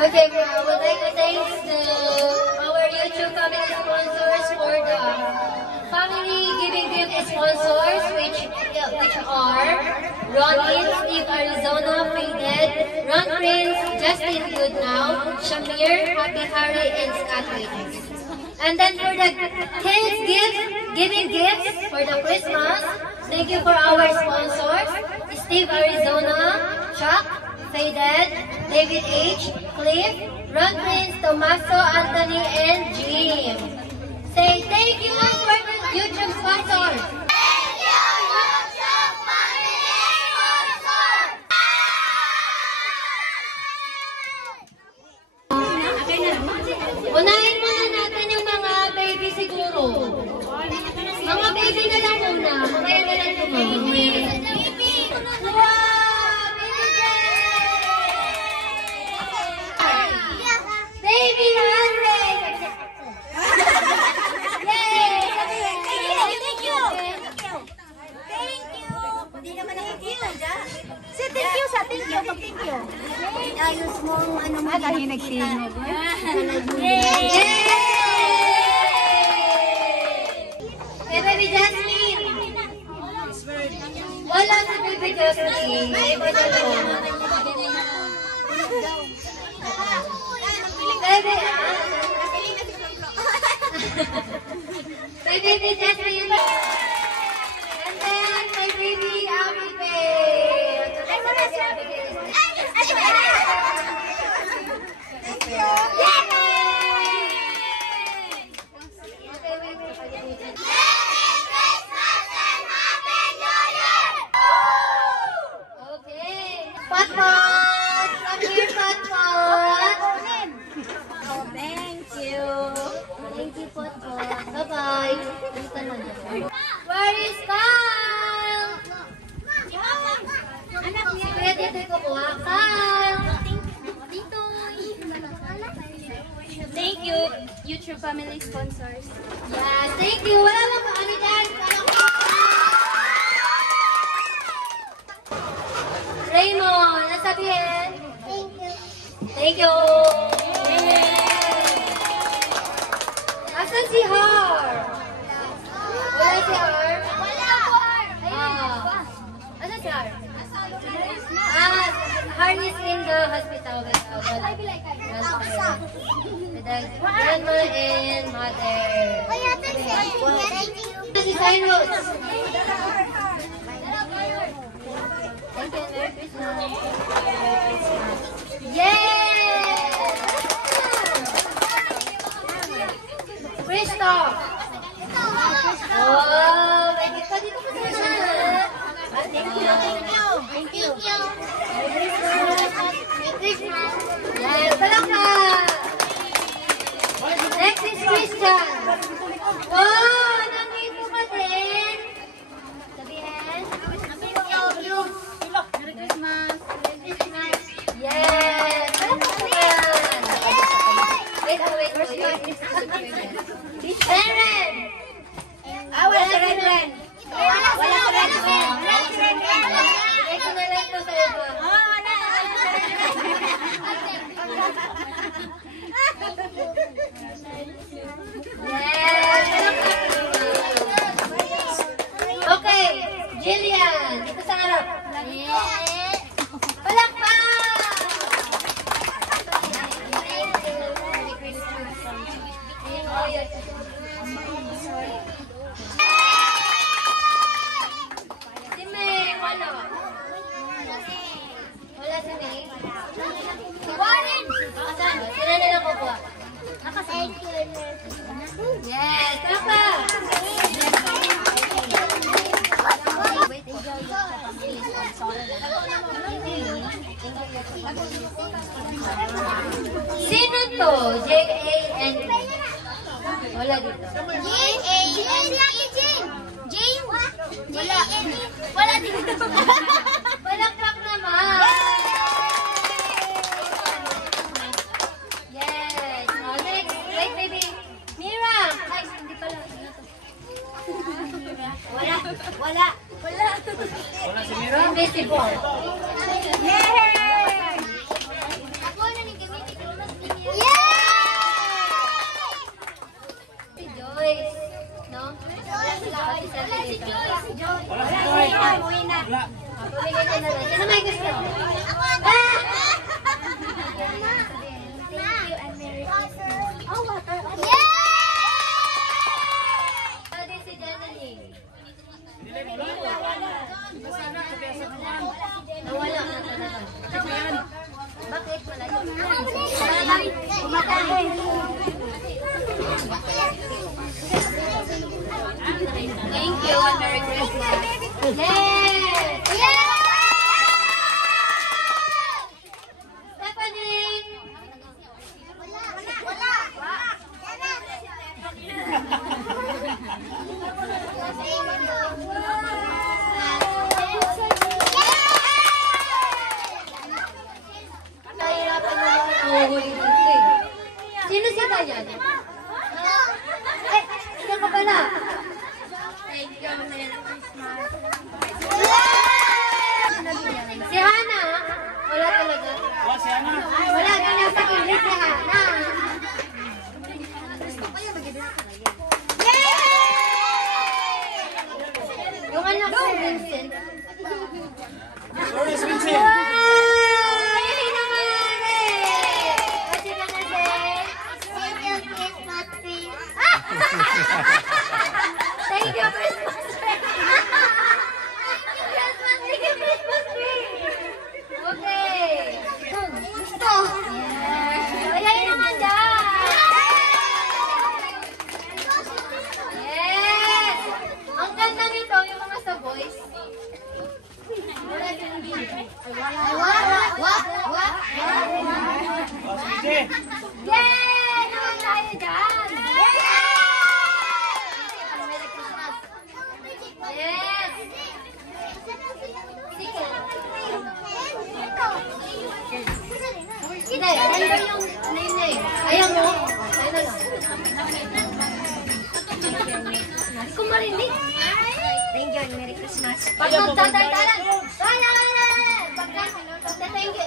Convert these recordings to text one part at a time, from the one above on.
Okay, I would like to thank our YouTube family sponsors for the family giving gift sponsors, which are Ronnie, Steve Arizona, Faded, Ron Prince, Justin Goodnow, Shamir, Happy Harry, and Scott Waiters. And then for the kids giving gifts for the Christmas, thank you for our sponsors, Steve Arizona, Chuck, Faded, David H, Cliff, Ron Prince, Tomaso, Anthony, and Jim. Say thank you for the YouTube sponsors. Thank you, YouTube family sponsors! Unahin muna natin yung mga baby siguro. Mga baby na lang muna. Mamaya na lang tumawag. Baby Andre! Yay! Thank you! Thank you! Hindi naman nakikita dyan. Say thank you sa thank you. Thank you. Ayos mong ano mo. Nagsinog. Yay! Kay Baby Jasmine! Wala si Baby Jasmine. May iba na lang. Baby, Baby Jasmine. And then, my baby Abigail. Thank you. Okay. Pat-pat! Come here, Pat-pat! Oh, thank you. Thank you, Pat-pat. Bye-bye. Where is Kyle? Anak niya. Kuya, dito ko kuha. Kyle! Thank you, YouTube family sponsors. Yes, thank you. Wala lang pa ano dyan. Raymond, nasabihin? Thank you. Thank you. Asan si Har? Wala si Har? Wala po. Asan si Har? Har is in the hospital with the grandma and mother. Thank you. This is Cyrus. Thank you. Merry Christmas. Yay! Christoph. Oh, thank you. Dito ka sana. Thank you. Thank you. Merry Christmas. Merry Christmas. Yes, palakpak. Next is Christian. Wow, nandito ka din. Sabihin. Merry Christmas. Merry Christmas. Yes. Palakpakan. Wait. Ren. Wala si Ren. Wala si Ren. Ito na lang ito sa iba. Yes. Okay, Jillian, dito sa harap. Palakpak! Si May, wala. Wala si May. Si Warren! Sila na lang kukuha. Thank you. Yes, palakpak! Sino to? J-A-N-E. Wala dito. Wala dito. Palakpak naman. Yes. Oh, next. Wait, baby. Mira. Ay, hindi pala. Wala. Invisible. Yay! Ako na ni gamitin. ka dyan? Ay, ikaw ka pala. Thank you, Merry Christmas. Si Hana, wala talaga. Si Ana. Wala ka na sa kilit si Hana. Yung anak ko, Vincent. Lawrence Vincent. Ay, naman eh! Kasi na kasi. Thank you, Christmas tree. Thank you, Christmas tree. Okay. Gusto. Yes. Ayan naman dyan. Yes. Ang ganda nito, yung mga sa boys. What? Sige. Yay! Naman tayo dyan! Merry Christmas! Yes! Sige. Hindi, ayun yung nene. Ayan mo. Ayun na lang. Hindi ko marinig. Thank you and Merry Christmas. Pag magtatay-talan. Thank you.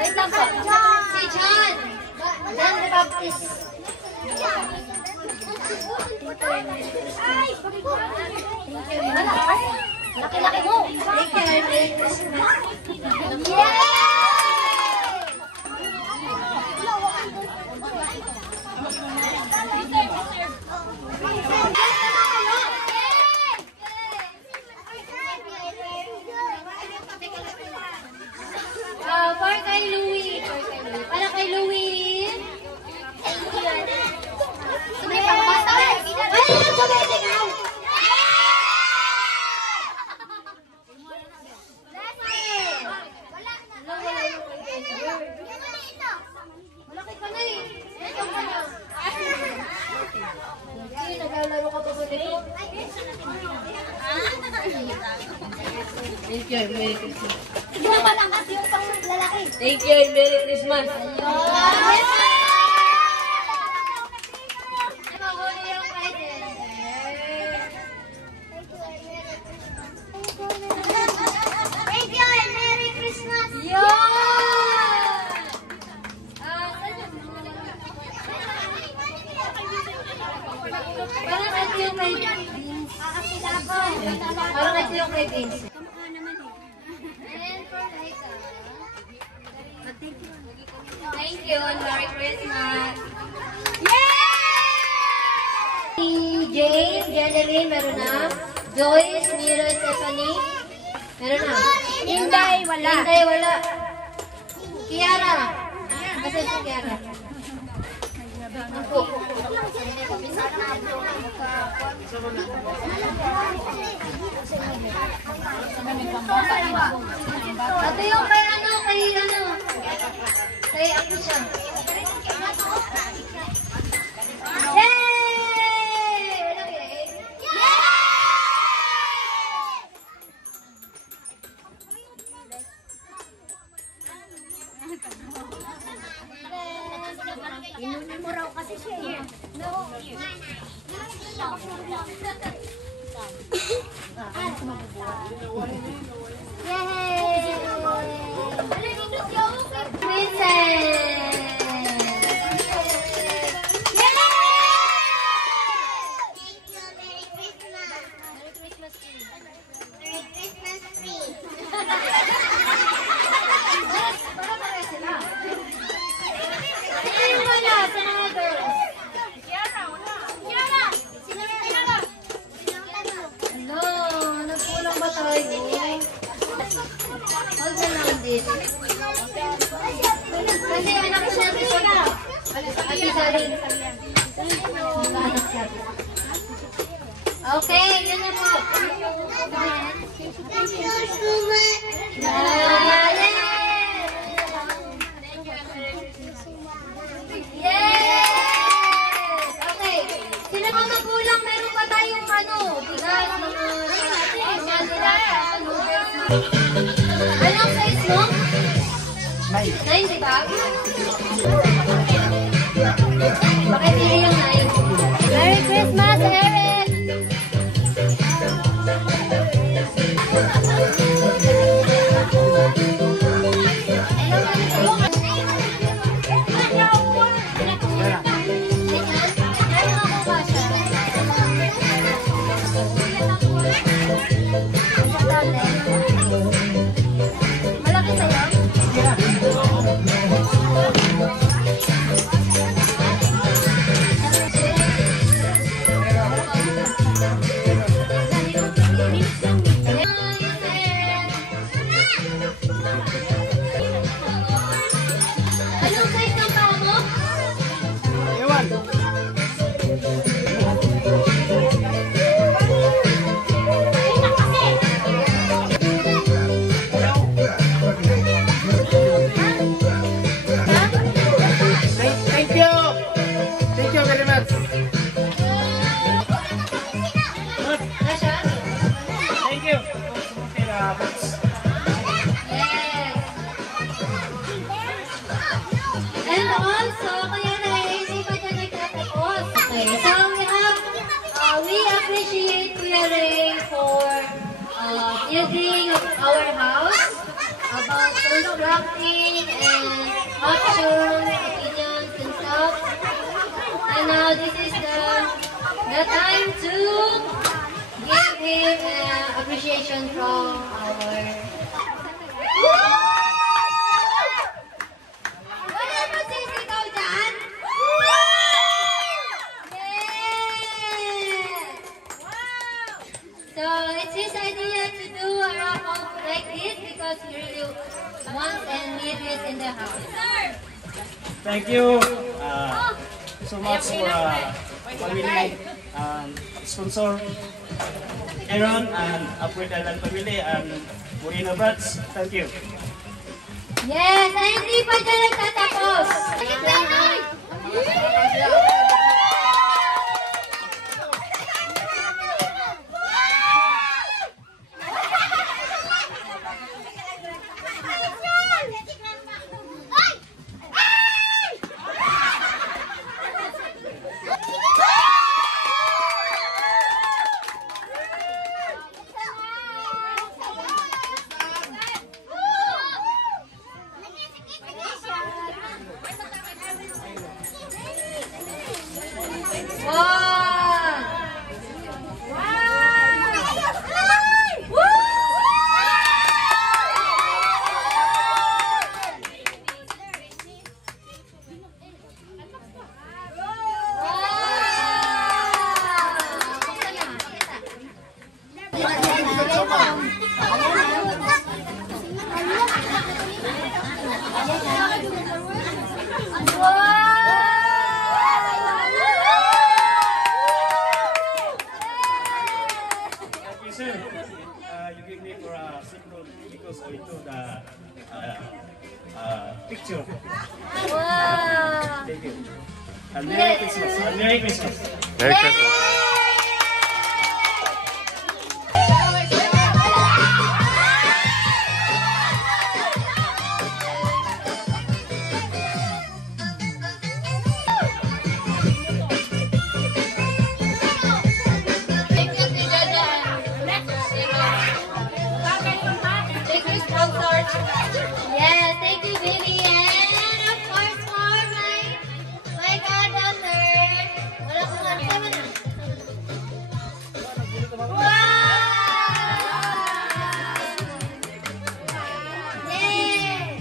Wait lang po. Si John. John the Baptist. Laki-laki mo. Thank you. Merry Christmas. Yay! For kay Louie. Para kay Louie. Sumipa ka basta. Ay, sumipa ka. Malaki ka na eh. Ito ka na. Hindi, naglalaro ka pa ba nito? Thank you, Merry Christmas. Siguro malakas yung pang lalaki. Thank you, Merry Christmas. Thank you and Merry Christmas. Parang ito yung kay Vince. Parang ito yung kay Vince. And for Laika. Thank you and Merry Christmas. Yay! Jane, Janeline, meron na. Joyce, Mira, Stephanie. Meron na. Inday, wala. Inday, wala. Kiara. Kasi si Kiara. Ako. Ito yung kay ano, kay ako siya. Yay! Inunin mo raw kasi siya eh. Yay! Kasi anak ko siya okay, yun na po. Yes! Okay. Sino mga magulang meron pa tayong ano? Bigas, mga dilata, noodles. Anong size mo? Nine. 9, di ba? Pakipili yung 9. Merry Christmas, Erin! Malaki sa'yo? Anong size ng paa mo? Ewan. Thank you. Thank you very much. Nasha? Thank you. Yes. And also, kaya naisip ko nagtatapos. Okay, so we appreciate Kuya Ray for building our house about constructing and options, opinions and stuff. And now this is the time to give him appreciation from our wala mo sisigaw dyan? Yes! So, it's his idea to do a raffle like this because he really wants and needs it in the house. Thank you so much for family sponsor Aaron and Upward Island family and Moreno Brats. Thank you. Yes! Ay, hindi pa dyan nagtatapos! Bakit ba nay? Thank you, sir. You give me for a simple because I do the picture. Wow! Thank you. And Merry Christmas. And Merry Christmas. Merry Christmas. Yes, thank you, baby. And of course, for my goddaughter. Wala ko nga. Tama na. Wow! Yes!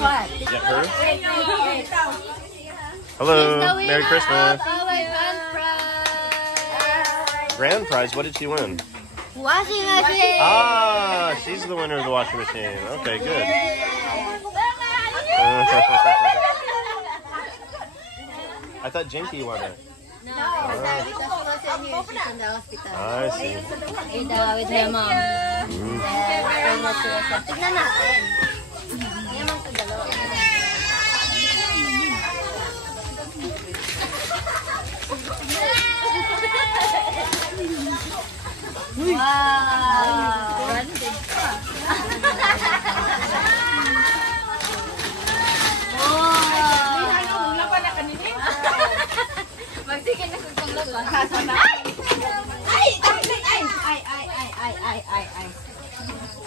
what? Get her. She's Hello. the winner Merry Christmas. of our grand prize. Grand prize. What did she win? Washing machine. Ah, she's the winner of the washing machine. Okay, good. I thought Jinky won it. No, Ah, because she wasn't here. She's in the hospital. I see. With her mom. Tignan natin.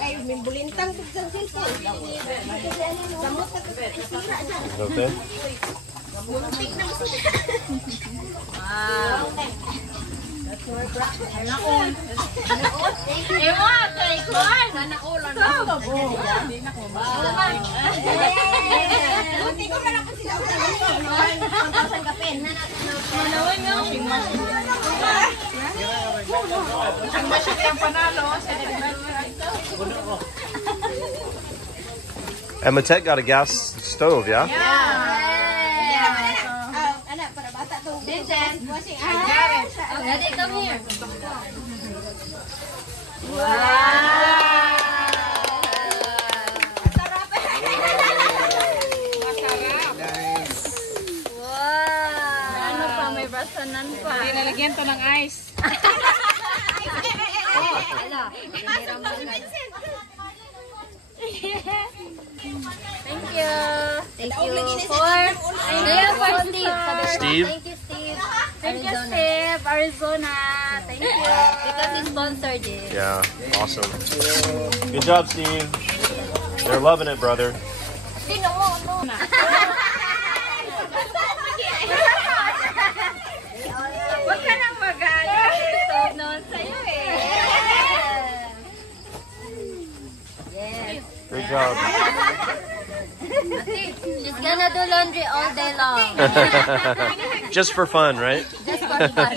Ay, may bulintang sa cellphone. Samot ka sa sira dyan. Okay. Hindi ko na po sila. Pagkasan kapin. And Matet got a gas stove, yeah? Anak, para bata to. Vincent. Washing. Daddy, come here. Ano pa, may basanan pa. Nilalagyan to ng ice. Thank you. Thank you for Steve. Steve? Thank you, Steve. Thank you, Arizona. Steve. Arizona. Thank you. Because he sponsored it. Yeah, awesome. Good job, Steve. They're loving it, brother. Huwag ka nang magalit. Stop naman sa'yo eh. Yes. Good job. She's gonna do laundry all day long. Just for fun, right? Just for fun.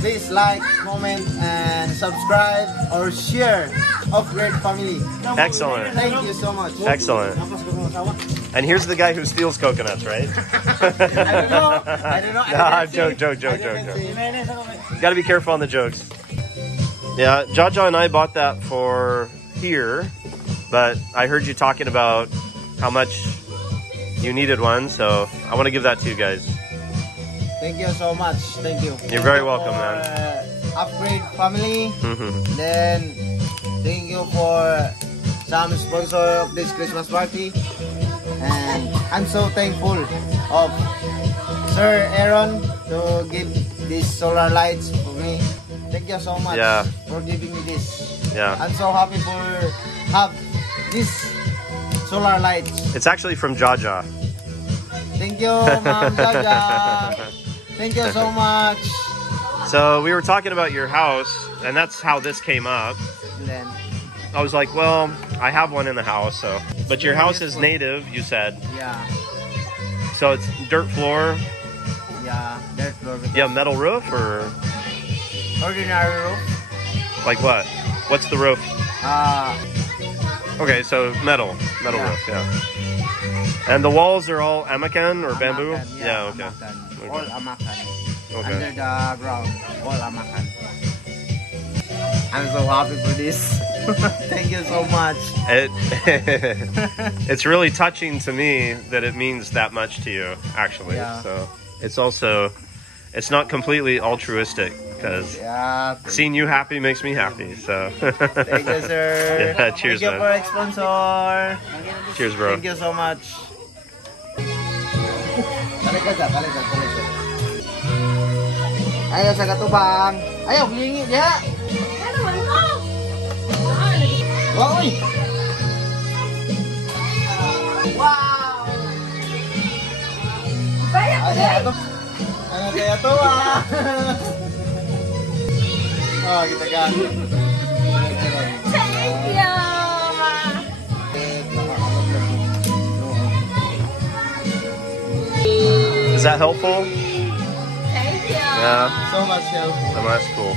Please like, comment, and subscribe or share of Great Family. Excellent. Thank you so much. Excellent. And here's the guy who steals coconuts, right? I don't know. Nah, joke. Gotta be careful on the jokes. Yeah, Jaja and I bought that for here, but I heard you talking about how much you needed one, so I want to give that to you guys. Thank you so much. Thank you. You're very Thank you welcome, for, man. Upgrade family. Mhm. Then thank you for some sponsor of this Christmas party. And I'm so thankful of Sir Aaron to give these solar lights for me. Thank you so much Yeah. for giving me this. Yeah. I'm so happy for have this solar lights. It's actually from Jaja. Thank you, Ma'am Jaja. Thank you so much. So we were talking about your house, and that's how this came up. And then, I was like, well, I have one in the house, so. But your house is native, you said. yeah, So it's dirt floor. yeah, there's floor. You have metal roof, or Ordinary roof. like what? What's the roof? Okay, so metal Yeah. roof, yeah. And the walls are all amakan or bamboo? Amakan, Yeah, okay. Amakan. Okay. All amakan. Okay. Under the ground, all amakan. I'm so happy for this. Thank you so much. It's really touching to me that it means that much to you, actually. Yeah. So it's also, it's not completely altruistic, because Yeah. seeing you happy makes me happy. So Thank you, sir. Yeah, cheers, Thank you man. for sponsor. Cheers, bro. Thank you so much. Balikan. Ayo sa katubang. Ayaw, hilingi dia. Wow, uy. Wow. Ayo, kaya to ah. Oh, kita kan. Thank you. Is that helpful? Thank you. Yeah, So much help. that's cool.